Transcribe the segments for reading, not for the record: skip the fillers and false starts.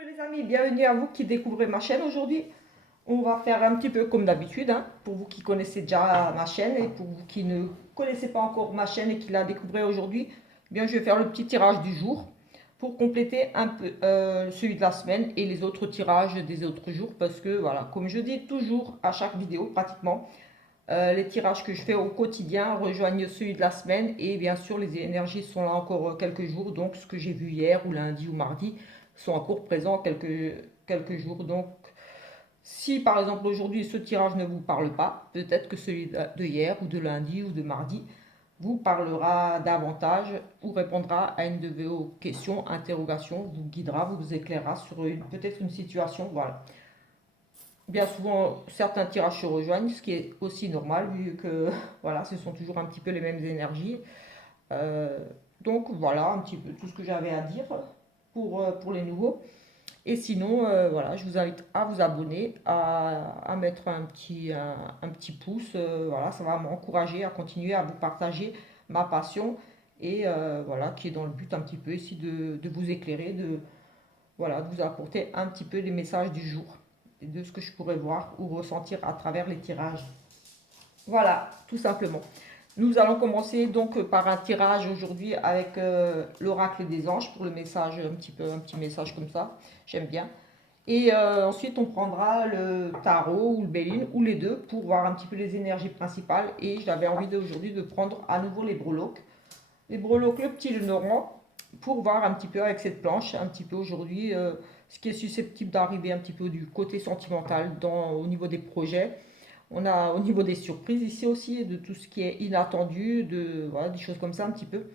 Coucou les amis, bienvenue à vous qui découvrez ma chaîne aujourd'hui. On va faire un petit peu comme d'habitude, hein, pour vous qui connaissez déjà ma chaîne et pour vous qui ne connaissez pas encore ma chaîne et qui la découvrez aujourd'hui, eh bien je vais faire le petit tirage du jour pour compléter un peu celui de la semaine et les autres tirages des autres jours parce que voilà, comme je dis toujours à chaque vidéo pratiquement, les tirages que je fais au quotidien rejoignent celui de la semaine et bien sûr les énergies sont là encore quelques jours, donc ce que j'ai vu hier ou lundi ou mardi sont encore présents quelques jours. Donc si par exemple aujourd'hui ce tirage ne vous parle pas, peut-être que celui de hier ou de lundi ou de mardi vous parlera davantage ou répondra à une de vos questions, interrogations, vous guidera, vous éclairera sur peut-être une situation. Voilà. Bien souvent, certains tirages se rejoignent, ce qui est aussi normal vu que voilà, ce sont toujours un petit peu les mêmes énergies. Euh, donc voilà un petit peu tout ce que j'avais à dire pour les nouveaux. Et sinon, voilà, je vous invite à vous abonner, à mettre un petit pouce. Voilà, ça va m'encourager à continuer à vous partager ma passion et voilà, qui est dans le but un petit peu ici de vous éclairer, voilà, de vous apporter un petit peu les messages du jour et de ce que je pourrais voir ou ressentir à travers les tirages. Voilà, tout simplement. Nous allons commencer donc par un tirage aujourd'hui avec l'oracle des anges pour le message, un petit message comme ça. J'aime bien. Et ensuite, on prendra le tarot ou le béline ou les deux pour voir un petit peu les énergies principales. Et j'avais envie aujourd'hui de prendre à nouveau les breloques. Les breloques, le petit le normand, pour voir un petit peu avec cette planche, un petit peu aujourd'hui, ce qui est susceptible d'arriver un petit peu du côté sentimental au niveau des projets. On a au niveau des surprises ici aussi, de tout ce qui est inattendu, voilà, des choses comme ça un petit peu.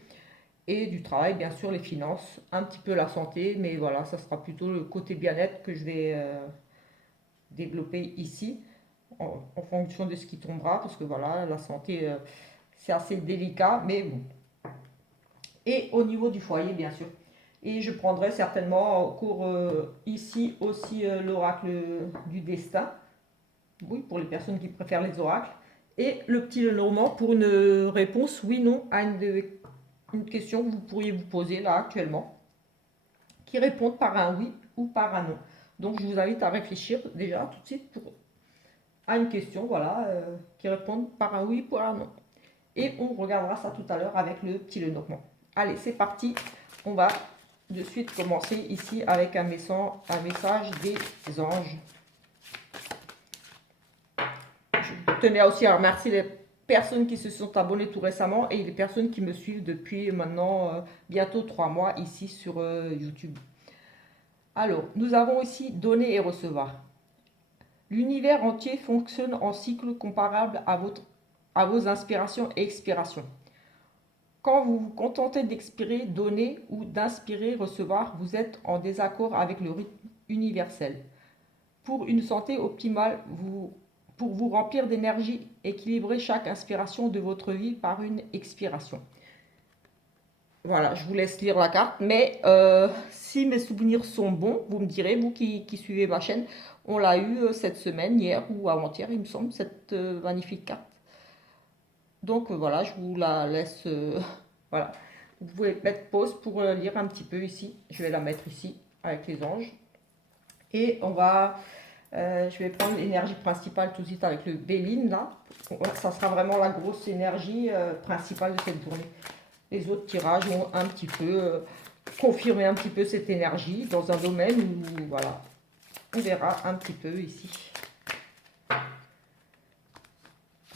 Et du travail, bien sûr, les finances, un petit peu la santé, mais voilà, ça sera plutôt le côté bien-être que je vais développer ici, en fonction de ce qui tombera, parce que voilà, la santé, c'est assez délicat, mais bon. Et au niveau du foyer, bien sûr. Et je prendrai certainement au cours ici aussi l'oracle du destin, oui, pour les personnes qui préfèrent les oracles, et le petit Lenormand pour une réponse oui-non à une question que vous pourriez vous poser là actuellement, qui répondent par un oui ou par un non. Donc je vous invite à réfléchir déjà tout de suite à une question, voilà, qui répondent par un oui ou par un non. Et on regardera ça tout à l'heure avec le petit Lenormand. Allez, c'est parti. On va de suite commencer ici avec un message des anges. Je tenais aussi à remercier les personnes qui se sont abonnées tout récemment et les personnes qui me suivent depuis maintenant bientôt 3 mois ici sur YouTube. Alors, nous avons ici donner et recevoir. L'univers entier fonctionne en cycle comparable à vos inspirations et expirations. Quand vous vous contentez d'expirer, donner ou d'inspirer, recevoir, vous êtes en désaccord avec le rythme universel. Pour une santé optimale, pour vous remplir d'énergie, équilibrez chaque inspiration de votre vie par une expiration. Voilà, je vous laisse lire la carte, mais si mes souvenirs sont bons, vous me direz, vous qui suivez ma chaîne, on l'a eu cette semaine, hier ou avant-hier, il me semble, cette magnifique carte. Donc voilà, je vous la laisse, voilà. Vous pouvez mettre pause pour lire un petit peu ici. Je vais la mettre ici avec les anges. Et je vais prendre l'énergie principale tout de suite avec le Béline là. Ça sera vraiment la grosse énergie principale de cette journée. Les autres tirages vont un petit peu confirmer un petit peu cette énergie dans un domaine où voilà, on verra un petit peu ici.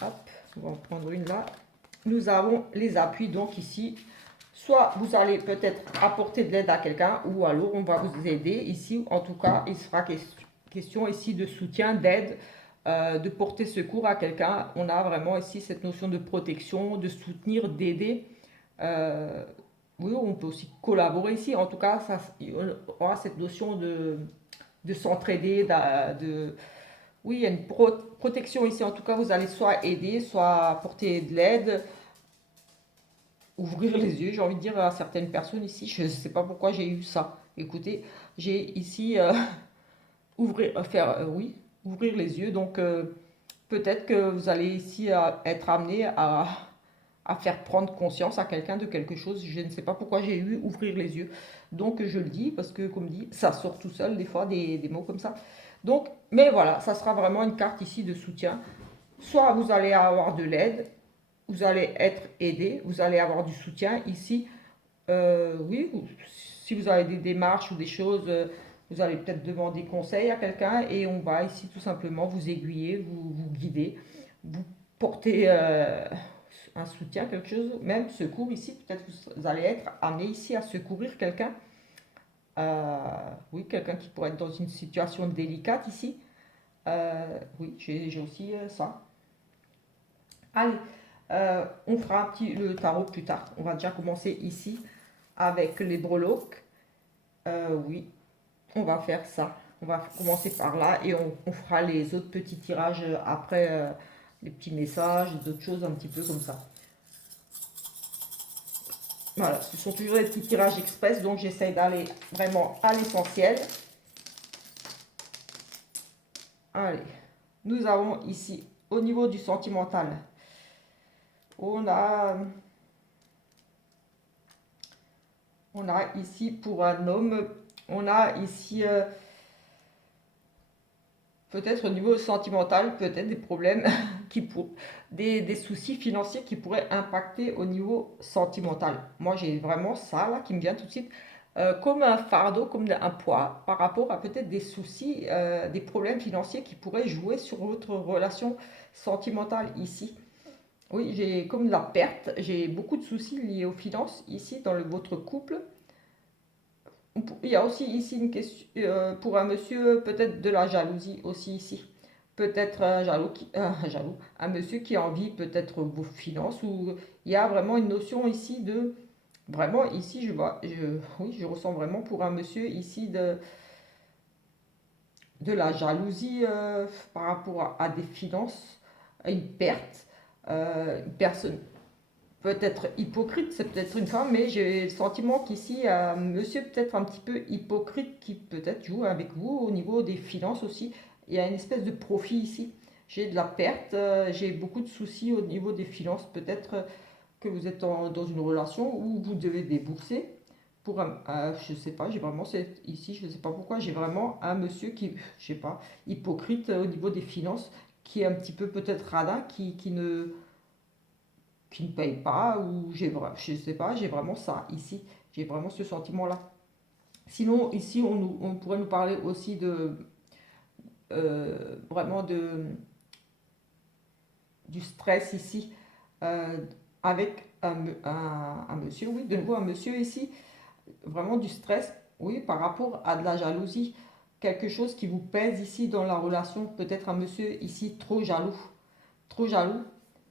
Hop, on va en prendre une là. Nous avons les appuis donc ici. Soit vous allez peut-être apporter de l'aide à quelqu'un ou alors on va vous aider ici. En tout cas, il sera question ici de soutien, d'aide, de porter secours à quelqu'un. On a vraiment ici cette notion de protection, de soutenir, d'aider. Oui, on peut aussi collaborer ici. En tout cas, on aura cette notion de s'entraider, oui, il y a une protection ici. En tout cas, vous allez soit aider, soit apporter de l'aide, ouvrir les yeux, j'ai envie de dire à certaines personnes ici. Je ne sais pas pourquoi j'ai eu ça. Écoutez, j'ai ici oui, ouvrir les yeux. Donc, peut-être que vous allez ici être amené à à faire prendre conscience à quelqu'un de quelque chose. Je ne sais pas pourquoi j'ai eu ouvrir les yeux. Donc je le dis parce que, comme dit, ça sort tout seul des fois des mots comme ça. Donc, mais voilà, ça sera vraiment une carte ici de soutien. Soit vous allez avoir de l'aide, vous allez être aidé, vous allez avoir du soutien ici. Oui, si vous avez des démarches ou des choses, vous allez peut-être demander conseil à quelqu'un et on va ici tout simplement vous aiguiller, vous guider, vous porter un soutien, quelque chose, même secours ici. Peut-être vous allez être amené ici à secourir quelqu'un. Oui, quelqu'un qui pourrait être dans une situation délicate ici. Oui, j'ai aussi ça. Allez, on fera un petit le tarot plus tard. On va déjà commencer ici avec les breloques. Oui, on va faire ça. On va commencer par là et on fera les autres petits tirages après, les petits messages, d'autres choses un petit peu comme ça. Voilà, ce sont toujours des petits tirages express, donc j'essaye d'aller vraiment à l'essentiel. Allez, nous avons ici, au niveau du sentimental, on a, on a ici pour un homme, on a ici peut-être au niveau sentimental, peut-être des problèmes des soucis financiers qui pourraient impacter au niveau sentimental. Moi, j'ai vraiment ça là qui me vient tout de suite comme un fardeau, comme un poids par rapport à peut-être des soucis, des problèmes financiers qui pourraient jouer sur votre relation sentimentale ici. Oui, j'ai comme de la perte, j'ai beaucoup de soucis liés aux finances ici dans votre couple. Il y a aussi ici une question pour un monsieur, peut-être de la jalousie aussi ici. Peut-être un jaloux, jaloux, un monsieur qui envie peut-être vos finances ou il y a vraiment une notion ici de vraiment ici oui, je ressens vraiment pour un monsieur ici de la jalousie par rapport à des finances, à une perte, une personne peut-être hypocrite, c'est peut-être une femme, mais j'ai le sentiment qu'ici, il y a un monsieur peut-être un petit peu hypocrite qui peut-être joue avec vous au niveau des finances aussi. Il y a une espèce de profit ici. J'ai de la perte, j'ai beaucoup de soucis au niveau des finances. Peut-être que vous êtes dans une relation où vous devez débourser pour je sais pas, j'ai vraiment ici, je ne sais pas pourquoi, j'ai vraiment un monsieur qui, je sais pas, hypocrite au niveau des finances, qui est un petit peu peut-être radin, qui ne paye pas, ou je sais pas, j'ai vraiment ça ici, j'ai vraiment ce sentiment-là. Sinon, ici, on pourrait nous parler aussi de vraiment du stress ici, euh, avec un monsieur, oui, de nouveau un monsieur ici, vraiment du stress, oui, par rapport à de la jalousie, quelque chose qui vous pèse ici dans la relation, peut-être un monsieur ici trop jaloux,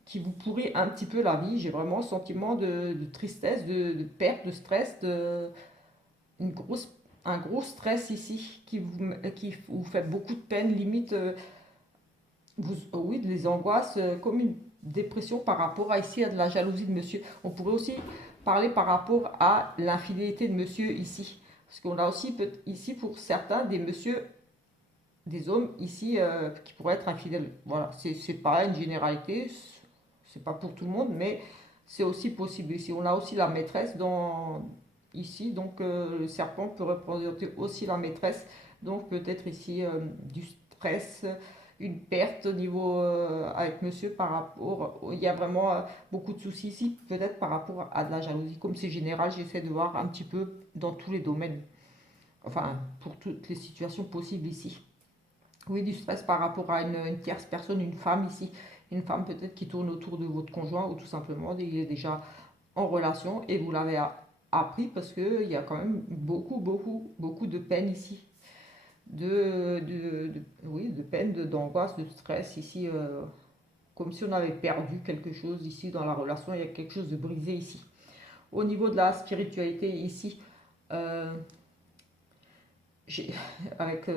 qui vous pourrit un petit peu la vie. J'ai vraiment un sentiment de tristesse, de perte, de stress, une grosse, un gros stress ici qui vous fait beaucoup de peine, limite, oui, des angoisses, comme une dépression par rapport à ici à de la jalousie de monsieur. On pourrait aussi parler par rapport à l'infidélité de monsieur ici. Parce qu'on a aussi ici pour certains des messieurs, des hommes ici qui pourraient être infidèles. Voilà, c'est pas une généralité, c'est pas pour tout le monde, mais c'est aussi possible ici. On a aussi la maîtresse ici, donc le serpent peut représenter aussi la maîtresse, donc peut-être ici du stress, une perte au niveau avec monsieur par rapport. Il y a vraiment beaucoup de soucis ici, peut-être par rapport à de la jalousie. Comme c'est général, j'essaie de voir un petit peu dans tous les domaines, enfin pour toutes les situations possibles ici. Oui, du stress par rapport à une tierce personne, une femme ici. Une femme peut-être qui tourne autour de votre conjoint ou tout simplement il est déjà en relation et vous l'avez appris parce qu'il y a quand même beaucoup de peine ici. Oui, de peine, d'angoisse, de stress ici. Comme si on avait perdu quelque chose ici dans la relation. Il y a quelque chose de brisé ici. Au niveau de la spiritualité ici, euh, avec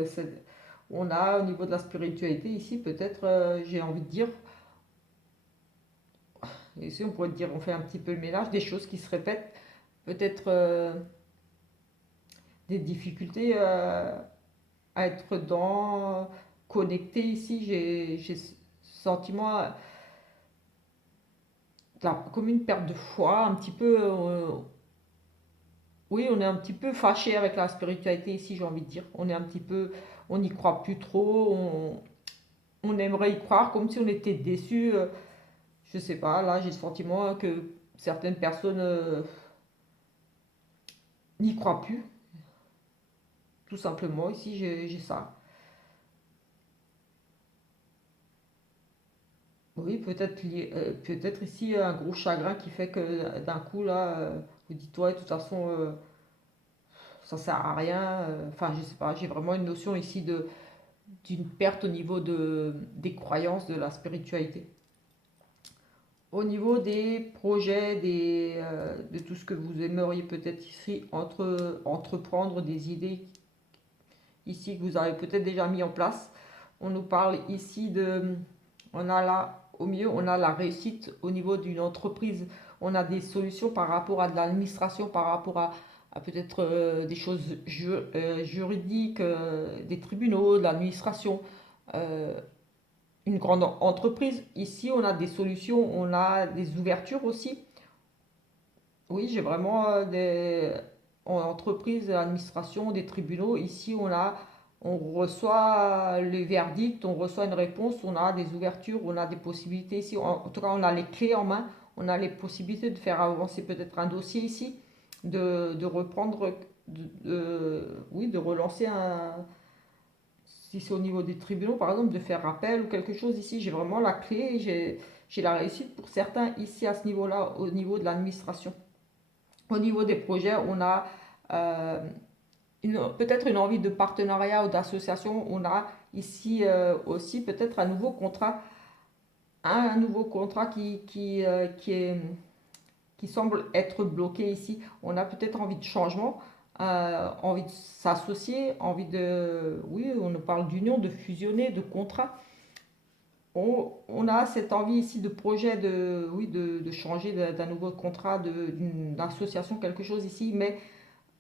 on a au niveau de la spiritualité ici, peut-être, j'ai envie de dire, ici on pourrait dire, on fait un petit peu le mélange, des choses qui se répètent, peut-être des difficultés à être connecté ici. J'ai ce sentiment comme une perte de foi, un petit peu. Oui, on est un petit peu fâché avec la spiritualité ici, j'ai envie de dire. On est un petit peu, on n'y croit plus trop. On aimerait y croire comme si on était déçu. Je sais pas, là j'ai le sentiment que certaines personnes n'y croient plus, tout simplement. Ici j'ai ça. Oui, peut-être ici un gros chagrin qui fait que d'un coup là, vous dites ouais, de toute façon ça sert à rien. Enfin, je sais pas, j'ai vraiment une notion ici d'une perte au niveau des croyances, de la spiritualité. Au niveau des projets, de tout ce que vous aimeriez peut-être ici entreprendre, des idées ici que vous avez peut-être déjà mis en place. On nous parle ici on a là, au milieu, on a la réussite au niveau d'une entreprise. On a des solutions par rapport à de l'administration, par rapport à peut-être des choses juridiques, des tribunaux, de l'administration. Euh, une grande entreprise. Ici, on a des solutions, on a des ouvertures aussi. Oui, j'ai vraiment en entreprise, l'administration, des tribunaux. Ici, on reçoit les verdicts, on reçoit une réponse, on a des ouvertures, on a des possibilités ici. En tout cas, on a les clés en main, on a les possibilités de faire avancer peut-être un dossier ici, de reprendre, oui, de relancer si c'est au niveau des tribunaux, par exemple, de faire appel ou quelque chose ici. J'ai vraiment la clé, j'ai la réussite pour certains ici à ce niveau-là, au niveau de l'administration. Au niveau des projets, on a euh, peut-être une envie de partenariat ou d'association. On a ici aussi peut-être un nouveau contrat qui semble être bloqué ici. On a peut-être envie de changement, envie de s'associer, oui, on nous parle d'union, de fusionner, de contrat. On a cette envie ici de projet oui, de changer d'un nouveau contrat, d'une association, quelque chose ici, mais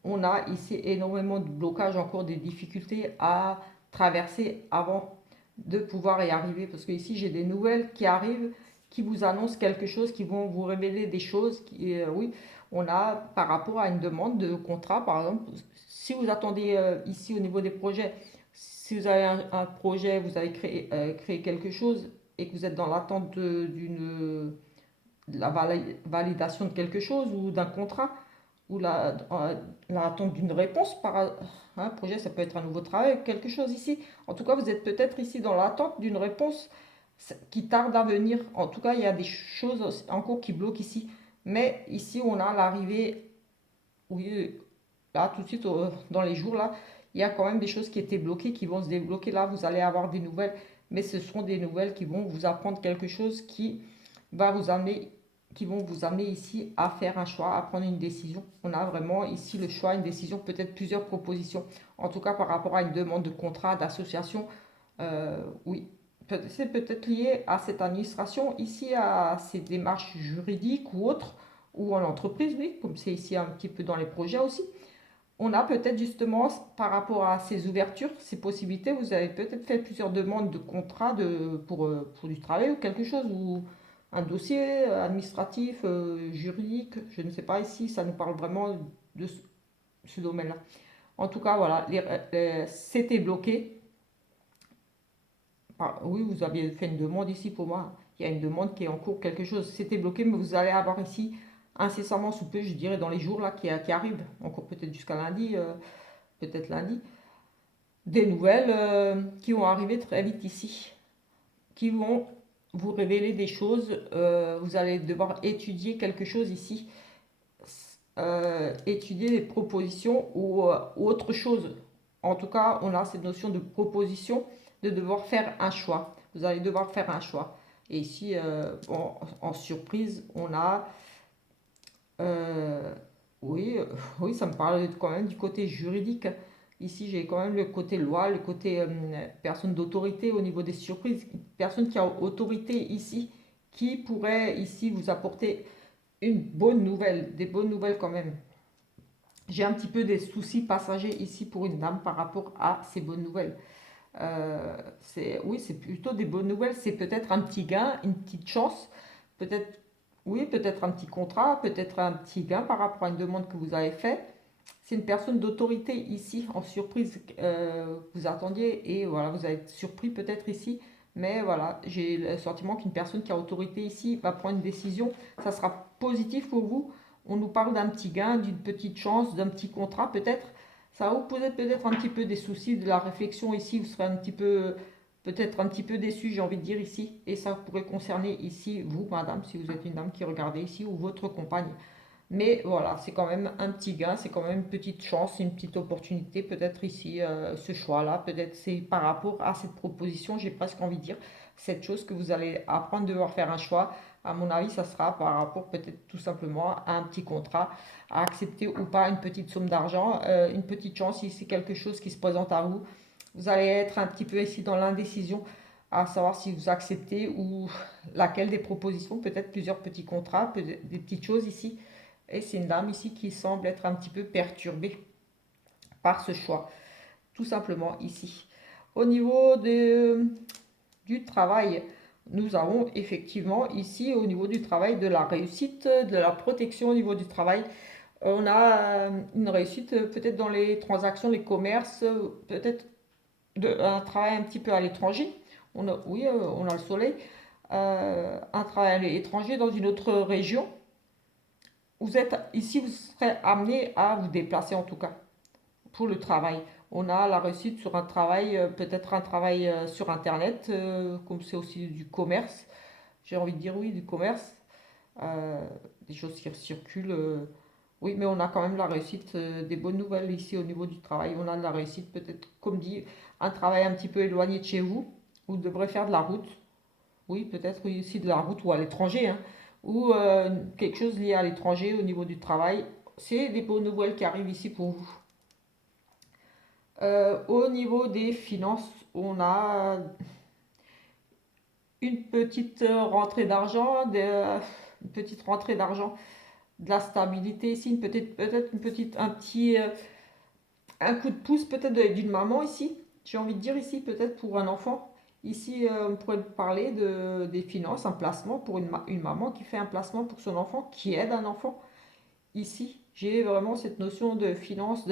on a ici énormément de blocages, encore des difficultés à traverser avant de pouvoir y arriver. Parce que ici, j'ai des nouvelles qui arrivent, qui vous annoncent quelque chose, qui vont vous révéler des choses. Oui, on a par rapport à une demande de contrat, par exemple, si vous attendez ici au niveau des projets, si vous avez un projet, vous avez créé quelque chose et que vous êtes dans l'attente de la validation de quelque chose ou d'un contrat, ou l'attente d'une réponse par un projet, ça peut être un nouveau travail, quelque chose ici. En tout cas, vous êtes peut-être ici dans l'attente d'une réponse qui tarde à venir. En tout cas, il y a des choses en cours qui bloquent ici. Mais ici, on a l'arrivée, oui, là, tout de suite, dans les jours, là, il y a quand même des choses qui étaient bloquées, qui vont se débloquer. Là, vous allez avoir des nouvelles, mais ce seront des nouvelles qui vont vous apprendre quelque chose va vous amener, qui vont vous amener ici à faire un choix, à prendre une décision. On a vraiment ici le choix, une décision, peut-être plusieurs propositions. En tout cas, par rapport à une demande de contrat, d'association, oui. C'est peut-être lié à cette administration, ici à ces démarches juridiques ou autres, ou en entreprise, oui, comme c'est ici un petit peu dans les projets aussi. On a peut-être justement, par rapport à ces ouvertures, ces possibilités, vous avez peut-être fait plusieurs demandes de contrat pour du travail ou quelque chose, ou un dossier administratif, juridique, je ne sais pas ici, ça nous parle vraiment de ce domaine-là. En tout cas, voilà, c'était bloqué. Oui, vous aviez fait une demande ici pour moi. Il y a une demande qui est en cours, quelque chose. C'était bloqué, mais vous allez avoir ici incessamment sous peu, je dirais, dans les jours là qui arrivent, encore peut-être jusqu'à lundi, peut-être lundi, des nouvelles qui vont arriver très vite ici, qui vont vous révéler des choses. Vous allez devoir étudier quelque chose ici, étudier des propositions ou autre chose. En tout cas, on a cette notion de proposition, de devoir faire un choix. Vous allez devoir faire un choix. Et ici, en surprise, on a euh, oui, oui, ça me parle quand même du côté juridique. Ici, j'ai quand même le côté loi, le côté personne d'autorité au niveau des surprises. Personne qui a autorité ici, qui pourrait ici vous apporter une bonne nouvelle, des bonnes nouvelles quand même. J'ai un petit peu des soucis passagers ici pour une dame par rapport à ces bonnes nouvelles. Oui, c'est plutôt des bonnes nouvelles. C'est peut-être un petit gain, une petite chance. Peut-être Oui, peut-être un petit contrat, peut-être un petit gain par rapport à une demande que vous avez faite. C'est une personne d'autorité ici, en surprise, que vous attendiez et voilà, vous allez être surpris peut-être ici. Mais voilà, j'ai le sentiment qu'une personne qui a autorité ici va prendre une décision. Ça sera positif pour vous. On nous parle d'un petit gain, d'une petite chance, d'un petit contrat peut-être. Ça va vous poser peut-être un petit peu des soucis, de la réflexion ici. Vous serez un petit peu, peut-être un petit peu déçu, j'ai envie de dire ici. Et ça pourrait concerner ici vous, madame, si vous êtes une dame qui regardez ici, ou votre compagne. Mais voilà, c'est quand même un petit gain, c'est quand même une petite chance, une petite opportunité peut-être ici, ce choix-là. Peut-être c'est par rapport à cette proposition, j'ai presque envie de dire, cette chose que vous allez apprendre à devoir faire un choix. À mon avis, ça sera par rapport peut-être tout simplement à un petit contrat, à accepter ou pas une petite somme d'argent, une petite chance si c'est quelque chose qui se présente à vous. Vous allez être un petit peu ici dans l'indécision à savoir si vous acceptez ou laquelle des propositions, peut-être plusieurs petits contrats, peut-être des petites choses ici. Et c'est une dame ici qui semble être un petit peu perturbée par ce choix, tout simplement ici. Au niveau du travail, nous avons effectivement ici au niveau du travail de la réussite, de la protection au niveau du travail. On a une réussite peut-être dans les transactions, les commerces, peut-être un travail un petit peu à l'étranger. Oui, on a le soleil. Un travail à l'étranger dans une autre région. Vous êtes ici, vous serez amené à vous déplacer en tout cas pour le travail. On a la réussite sur un travail, peut-être un travail sur Internet, comme c'est aussi du commerce. J'ai envie de dire oui, du commerce. Euh, des choses qui circulent. Oui, mais on a quand même la réussite, des bonnes nouvelles ici au niveau du travail. On a de la réussite, peut-être, comme dit, un travail un petit peu éloigné de chez vous. Vous devrez faire de la route. Oui, peut-être oui, aussi de la route ou à l'étranger, hein, ou quelque chose lié à l'étranger au niveau du travail. C'est des bonnes nouvelles qui arrivent ici pour vous. Au niveau des finances, on a une petite rentrée d'argent, une petite rentrée d'argent, de la stabilité ici, peut-être une petite, un coup de pouce peut-être d'une maman ici. J'ai envie de dire ici peut-être pour un enfant. Ici, on pourrait parler des finances, un placement pour une maman qui fait un placement pour son enfant, qui aide un enfant. Ici, j'ai vraiment cette notion de finance,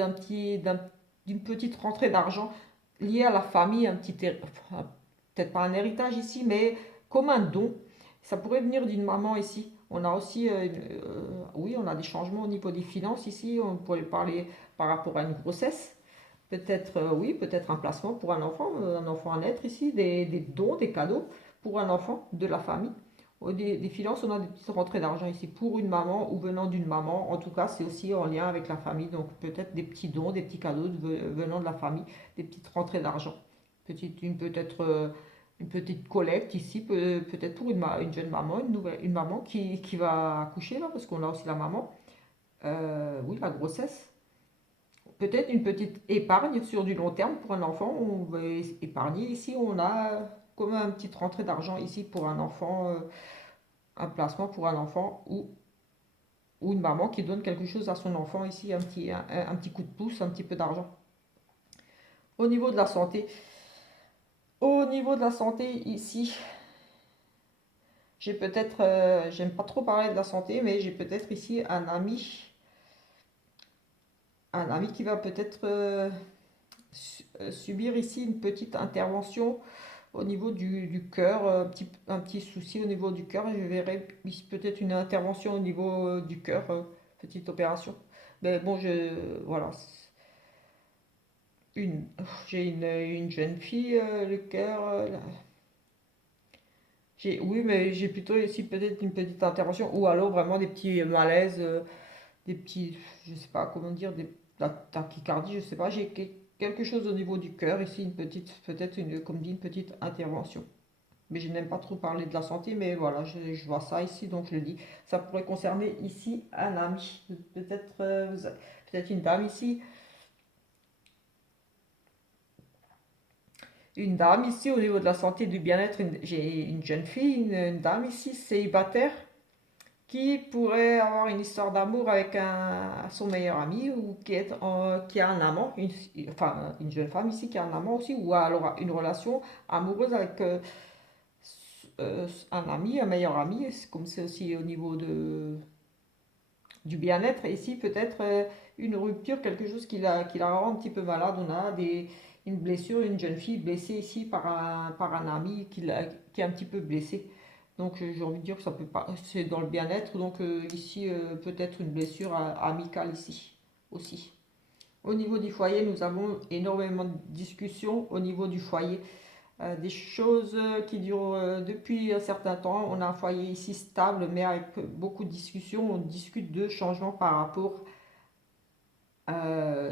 d'une petite rentrée d'argent liée à la famille, enfin, peut-être pas un héritage ici, mais comme un don. Ça pourrait venir d'une maman ici. On a aussi, oui, on a des changements au niveau des finances ici. On pourrait parler par rapport à une grossesse. Peut-être, oui, peut-être un placement pour un enfant à naître ici, des dons, des cadeaux pour un enfant de la famille. Des finances, on a des petites rentrées d'argent ici pour une maman ou venant d'une maman. En tout cas, c'est aussi en lien avec la famille. Donc peut-être des petits dons, des petits cadeaux venant de la famille, des petites rentrées d'argent. Peut-être une petite collecte ici, peut-être pour une jeune maman, une maman qui va accoucher là, parce qu'on a aussi la maman. Oui, la grossesse. Peut-être une petite épargne sur du long terme pour un enfant. On va épargner ici. On a comme une petite rentrée d'argent ici pour un enfant, un placement pour un enfant ou une maman qui donne quelque chose à son enfant ici, un petit coup de pouce, un petit peu d'argent. Au niveau de la santé, au niveau de la santé ici, j'ai peut-être, j'aime pas trop parler de la santé, mais j'ai peut-être ici un ami qui va peut-être subir ici une petite intervention au niveau du cœur, un petit souci au niveau du cœur. Je verrai ici peut-être une intervention au niveau du cœur, petite opération. Mais bon, voilà. Une, une jeune fille, le cœur. Oui, mais j'ai plutôt ici peut-être une petite intervention ou alors vraiment des petits malaises, des petits, je sais pas comment dire, la tachycardie, je sais pas. J'ai quelque chose au niveau du cœur ici, une petite, peut-être une, comme dit, une petite intervention. Mais je n'aime pas trop parler de la santé, mais voilà, je vois ça ici, donc je le dis. Ça pourrait concerner ici un ami, peut-être peut-être une dame ici. Une dame ici au niveau de la santé et du bien-être. J'ai une jeune fille, une dame ici, célibataire, qui pourrait avoir une histoire d'amour avec son meilleur ami ou qui a un amant, enfin une jeune femme ici qui a un amant aussi, ou alors une relation amoureuse avec un ami, un meilleur ami, comme c'est aussi au niveau du bien-être. Et ici, peut-être une rupture, quelque chose qui la rend un petit peu malade. On a une blessure, une jeune fille blessée ici par un ami qui est un petit peu blessé. Donc j'ai envie de dire que ça peut pas, c'est dans le bien-être. Donc ici, peut-être une blessure amicale ici aussi. Au niveau du foyer, nous avons énormément de discussions au niveau du foyer. Des choses qui durent depuis un certain temps. On a un foyer ici stable, mais avec beaucoup de discussions. On discute de changements par rapport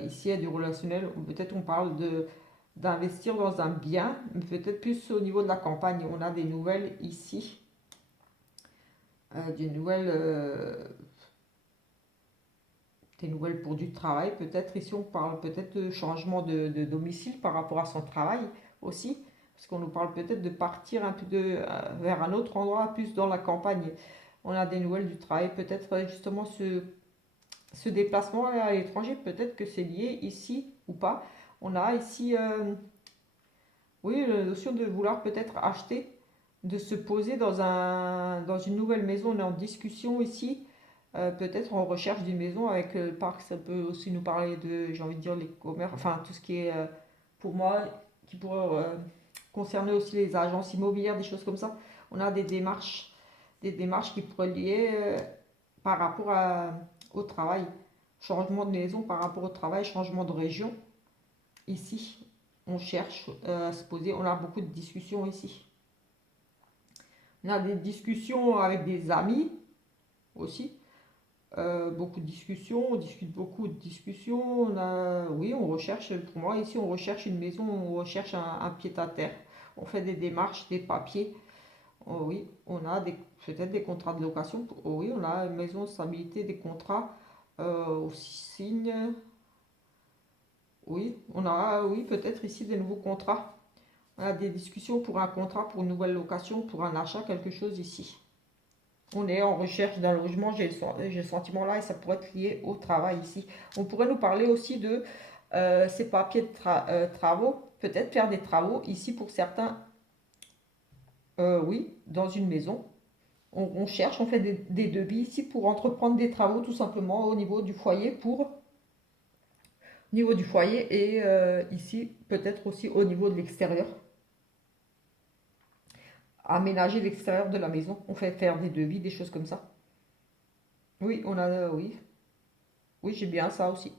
ici à du relationnel. Peut-être on parle d'investir dans un bien, mais peut-être plus au niveau de la campagne. On a des nouvelles ici, des nouvelles, pour du travail. Peut-être ici on parle peut-être de changement de domicile par rapport à son travail aussi. Parce qu'on nous parle peut-être de partir un peu vers un autre endroit, plus dans la campagne. On a des nouvelles du travail, peut-être justement ce déplacement à l'étranger, peut-être que c'est lié ici ou pas. On a ici, oui, la notion de vouloir peut-être acheter, de se poser dans une nouvelle maison. On est en discussion ici, peut-être en recherche d'une maison avec le parc. Ça peut aussi nous parler de, j'ai envie de dire, les commerces, enfin tout ce qui est, pour moi, qui pourrait concerner aussi les agences immobilières, des choses comme ça. On a des démarches qui pourraient lier par rapport au travail. Changement de maison par rapport au travail, changement de région. Ici, on cherche à se poser, on a beaucoup de discussions ici. On a des discussions avec des amis aussi. Beaucoup de discussions, on discute beaucoup de discussions. Oui, on recherche, pour moi ici, on recherche une maison, on recherche un pied-à-terre. On fait des démarches, des papiers. Oh oui, on a peut-être des contrats de location. Oh oui, on a une maison de stabilité, des contrats. Aussi signe. Oui, on a, oui, peut-être ici des nouveaux contrats. On a des discussions pour un contrat, pour une nouvelle location, pour un achat, quelque chose ici. On est en recherche d'un logement, j'ai le sentiment là, et ça pourrait être lié au travail ici. On pourrait nous parler aussi de ces papiers de travaux, peut-être faire des travaux ici pour certains, oui, dans une maison. On cherche, on fait des devis ici pour entreprendre des travaux tout simplement au niveau du foyer et ici peut-être aussi au niveau de l'extérieur. Aménager l'extérieur de la maison, on fait faire des devis, des choses comme ça. Oui, oui, oui, j'ai bien ça aussi.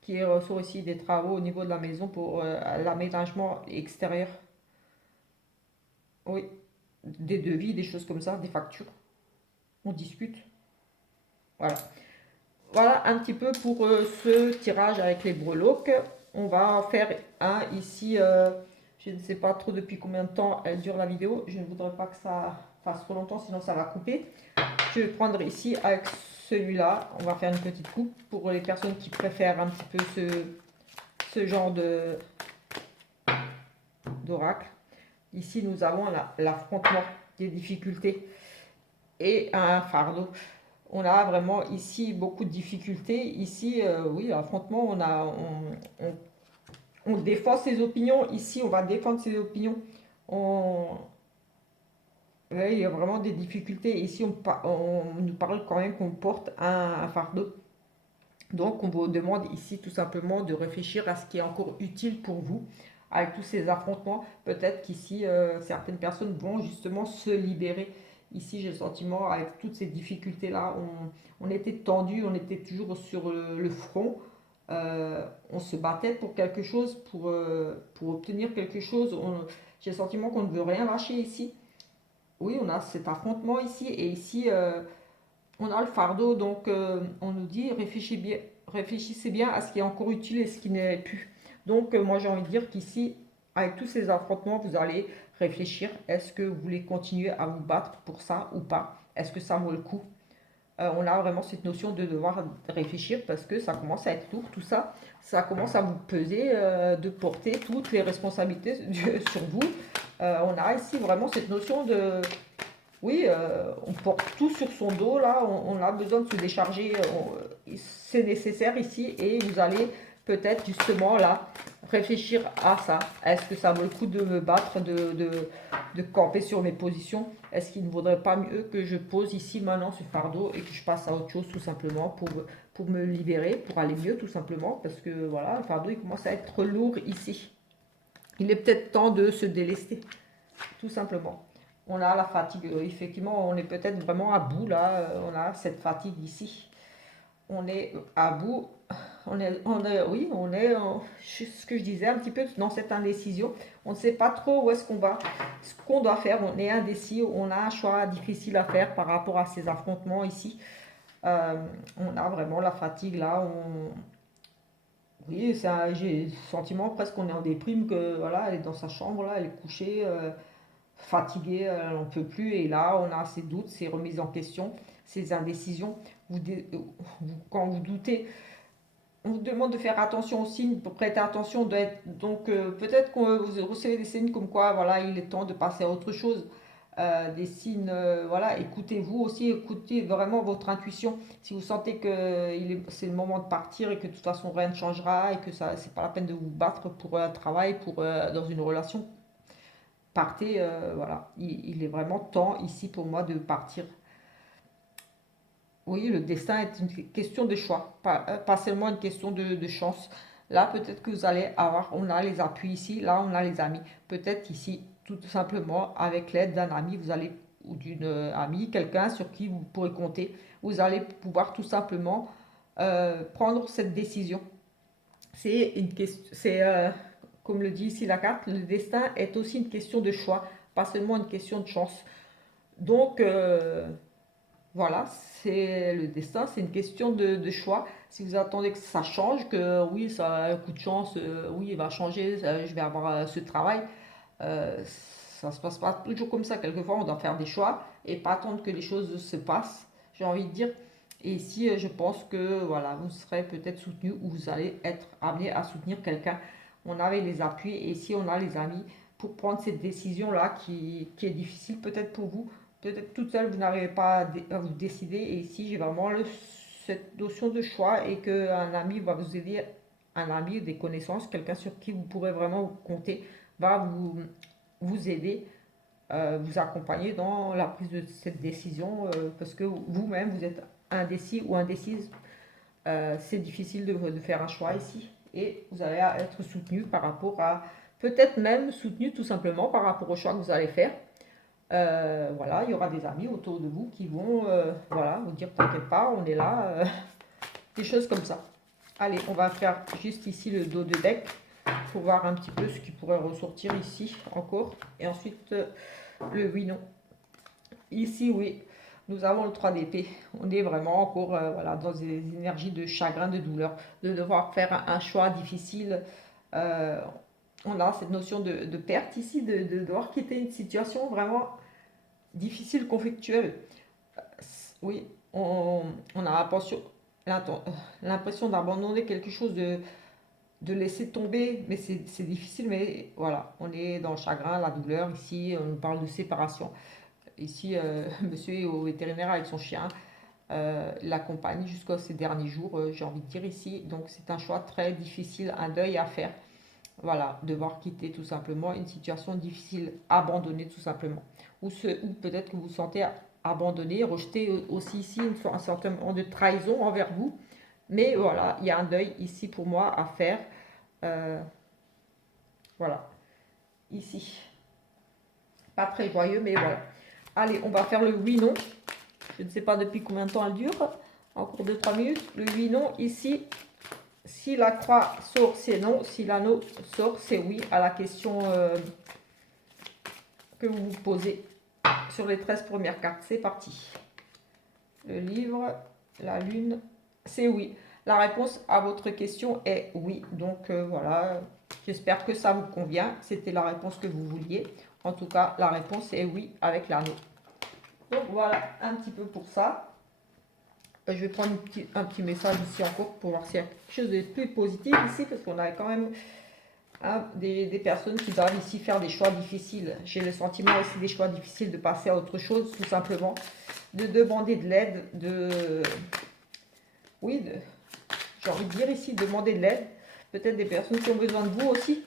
Qui ressort ici des travaux au niveau de la maison pour l'aménagement extérieur. Oui, des devis, des choses comme ça, des factures. On discute. Voilà. Voilà un petit peu pour ce tirage avec les breloques. On va en faire un ici. Je ne sais pas trop depuis combien de temps elle dure la vidéo. Je ne voudrais pas que ça fasse trop longtemps, sinon ça va couper. Je vais prendre ici avec celui-là. On va faire une petite coupe pour les personnes qui préfèrent un petit peu ce genre d'oracle. Ici, nous avons l'affrontement des difficultés et un fardeau. On a vraiment ici beaucoup de difficultés. Ici, oui, l'affrontement, on défend ses opinions. Ici, on va défendre ses opinions. Ouais, il y a vraiment des difficultés. Ici, on nous parle quand même qu'on porte un fardeau. Donc, on vous demande ici tout simplement de réfléchir à ce qui est encore utile pour vous. Avec tous ces affrontements, peut-être qu'ici, certaines personnes vont justement se libérer. Ici, j'ai le sentiment, avec toutes ces difficultés-là, on était tendu, on était toujours sur le front. On se battait pour quelque chose, pour obtenir quelque chose. J'ai le sentiment qu'on ne veut rien lâcher ici. Oui, on a cet affrontement ici, et ici, on a le fardeau, donc on nous dit réfléchissez bien à ce qui est encore utile et ce qui n'est plus. Donc moi j'ai envie de dire qu'ici, avec tous ces affrontements, vous allez réfléchir. Est-ce que vous voulez continuer à vous battre pour ça ou pas? Est-ce que ça vaut le coup? On a vraiment cette notion de devoir réfléchir parce que ça commence à être lourd, tout ça. Ça commence à vous peser, de porter toutes les responsabilités sur vous. On a ici vraiment cette notion de oui, on porte tout sur son dos là, on a besoin de se décharger, c'est nécessaire ici et vous allez peut-être justement là réfléchir à ça. Est-ce que ça vaut le coup de me battre, de camper sur mes positions? Est-ce qu'il ne vaudrait pas mieux que je pose ici maintenant ce fardeau et que je passe à autre chose tout simplement pour me libérer, pour aller mieux tout simplement? Parce que voilà, le fardeau il commence à être lourd ici. Il est peut-être temps de se délester, tout simplement. On a la fatigue, effectivement, on est peut-être vraiment à bout là, on a cette fatigue ici. On est à bout, oui, on est, ce que je disais, un petit peu dans cette indécision. On ne sait pas trop où est-ce qu'on va, ce qu'on doit faire. On est indécis, on a un choix difficile à faire par rapport à ces affrontements ici. On a vraiment la fatigue là. Oui, j'ai le sentiment presque qu'on est en déprime, que voilà, elle est dans sa chambre là, elle est couchée, fatiguée, elle n'en peut plus. Et là, on a ces doutes, ces remises en question, ces indécisions. Quand vous doutez, on vous demande de faire attention aux signes, pour prêter attention. Donc peut-être que vous recevez des signes comme quoi voilà, il est temps de passer à autre chose. Des signes, voilà, écoutez-vous aussi, écoutez vraiment votre intuition. Si vous sentez que c'est le moment de partir et que de toute façon rien ne changera et que ça c'est pas la peine de vous battre pour un travail, dans une relation, partez, voilà. Il est vraiment temps ici pour moi de partir. Oui, le destin est une question de choix, pas seulement une question de chance. Là, peut-être que vous allez avoir, on a les appuis ici, là, on a les amis. Peut-être ici, tout simplement, avec l'aide d'un ami, vous allez, ou d'une amie, quelqu'un sur qui vous pourrez compter, vous allez pouvoir tout simplement prendre cette décision. C'est une question, comme le dit ici la carte, le destin est aussi une question de choix, pas seulement une question de chance. Donc, voilà, c'est le destin, c'est une question de choix. Si vous attendez que ça change, que oui, ça a un coup de chance, oui, il va changer, je vais avoir ce travail, ça ne se passe pas toujours comme ça. Quelquefois, on doit faire des choix et pas attendre que les choses se passent, j'ai envie de dire. Et ici, je pense que voilà, vous serez peut-être soutenu ou vous allez être amené à soutenir quelqu'un. On avait les appuis et ici, on a les amis pour prendre cette décision-là qui est difficile peut-être pour vous. Peut-être toute seule, vous n'arrivez pas à vous décider. Et ici, j'ai vraiment cette notion de choix et qu'un ami va vous aider, un ami, des connaissances, quelqu'un sur qui vous pourrez vraiment compter, va vous aider, vous accompagner dans la prise de cette décision parce que vous-même, vous êtes indécis ou indécise. C'est difficile de faire un choix ici. Et vous allez être soutenu par rapport à, peut-être même soutenu tout simplement par rapport au choix que vous allez faire. Voilà, il y aura des amis autour de vous qui vont voilà, vous dire t'inquiète pas, on est là, des choses comme ça. Allez, on va faire juste ici le dos de deck pour voir un petit peu ce qui pourrait ressortir ici encore. Et ensuite, le oui, non. Ici, oui, nous avons le 3 d'épée. On est vraiment encore voilà, dans des énergies de chagrin, de douleur, de devoir faire un choix difficile. Euh, on a cette notion de perte ici, de devoir quitter une situation vraiment difficile, conflictuelle. Oui, on a l'impression d'abandonner quelque chose, de laisser tomber, mais c'est difficile, mais voilà, on est dans le chagrin, la douleur, ici, on parle de séparation. Ici, monsieur est au vétérinaire avec son chien, l'accompagne jusqu'à ces derniers jours, j'ai envie de dire ici, donc c'est un choix très difficile, un deuil à faire. Voilà, devoir quitter tout simplement une situation difficile, abandonner tout simplement. Ou peut-être que vous vous sentez abandonné, rejeté aussi ici, un sentiment de trahison envers vous. Mais voilà, il y a un deuil ici pour moi à faire. Euh, voilà, ici. Pas très joyeux, mais voilà. Allez, on va faire le oui-non. Je ne sais pas depuis combien de temps elle dure. Encore 2-3 minutes. Le oui-non ici. Si la croix sort, c'est non. Si l'anneau sort, c'est oui à la question que vous vous posez sur les 13 premières cartes. C'est parti. Le livre, la lune, c'est oui. La réponse à votre question est oui. Donc voilà, j'espère que ça vous convient. C'était la réponse que vous vouliez. En tout cas, la réponse est oui avec l'anneau. Donc voilà un petit peu pour ça. Je vais prendre un petit message ici encore pour voir s'il y a quelque chose de plus positif ici, parce qu'on a quand même des personnes qui doivent ici faire des choix difficiles. J'ai le sentiment aussi des choix difficiles de passer à autre chose, tout simplement. De demander de l'aide, oui, j'ai envie de dire ici, demander de l'aide. peut-être des personnes qui ont besoin de vous aussi.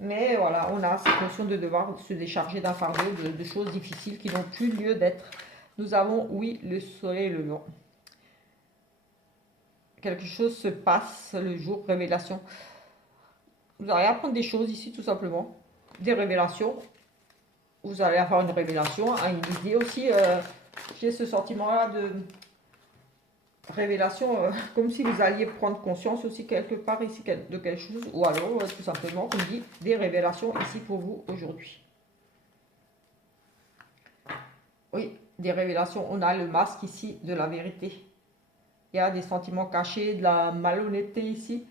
Mais voilà, on a cette notion de devoir se décharger d'un fardeau, de choses difficiles qui n'ont plus lieu d'être. Nous avons, oui, le soleil levant. Quelque chose se passe le jour, révélation. Vous allez apprendre des choses ici, tout simplement. Des révélations. Vous allez avoir une révélation, une idée aussi. J'ai ce sentiment-là de révélation, comme si vous alliez prendre conscience aussi quelque part ici de quelque chose. Ou alors, tout simplement, comme dit, des révélations ici pour vous aujourd'hui. Oui, des révélations. On a le masque ici de la vérité. Il y a des sentiments cachés, de la malhonnêteté ici.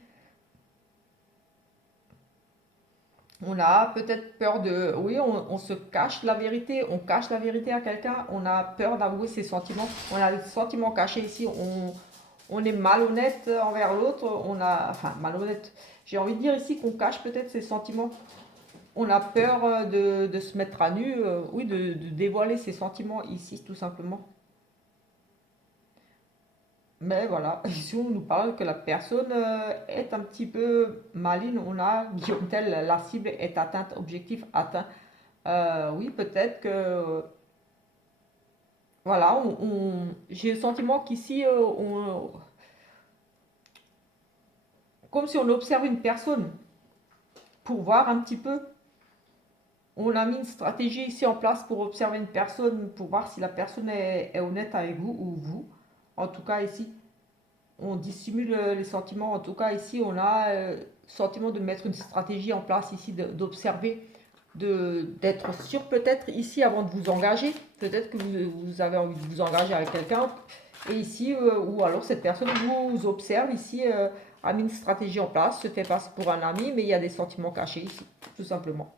On a peut-être peur de... Oui, on se cache la vérité, on cache la vérité à quelqu'un, on a peur d'avouer ses sentiments, on a des sentiments cachés ici, on est malhonnête envers l'autre, on a... Enfin, malhonnête, j'ai envie de dire ici qu'on cache peut-être ses sentiments. On a peur de se mettre à nu, oui, de dévoiler ses sentiments ici, tout simplement. Mais voilà, ici on nous parle que la personne est un petit peu maligne. On a Guillaume Tell, la cible est atteinte, objectif atteint. Oui, peut-être que. Voilà, j'ai le sentiment qu'ici, comme si on observe une personne pour voir un petit peu. On a mis une stratégie ici en place pour observer une personne, pour voir si la personne est honnête avec vous ou vous. En tout cas, ici, on dissimule les sentiments. En tout cas, ici, on a le sentiment de mettre une stratégie en place ici, d'observer, d'être sûr peut-être ici avant de vous engager. Peut-être que vous avez envie de vous engager avec quelqu'un. Et ici, ou alors cette personne vous observe ici, a mis une stratégie en place, se fait passer pour un ami, mais il y a des sentiments cachés ici, tout simplement.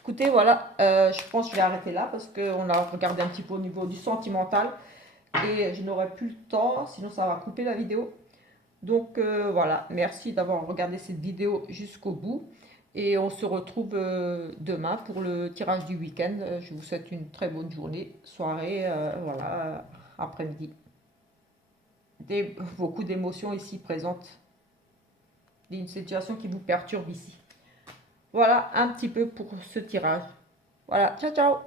Écoutez, voilà, je pense que je vais arrêter là parce qu'on a regardé un petit peu au niveau du sentimental et je n'aurai plus le temps, sinon ça va couper la vidéo. Donc voilà, merci d'avoir regardé cette vidéo jusqu'au bout et on se retrouve demain pour le tirage du week-end. Je vous souhaite une très bonne journée, soirée, voilà, après-midi. Beaucoup d'émotions ici présentes, une situation qui vous perturbe ici. Voilà un petit peu pour ce tirage. Voilà, ciao ciao!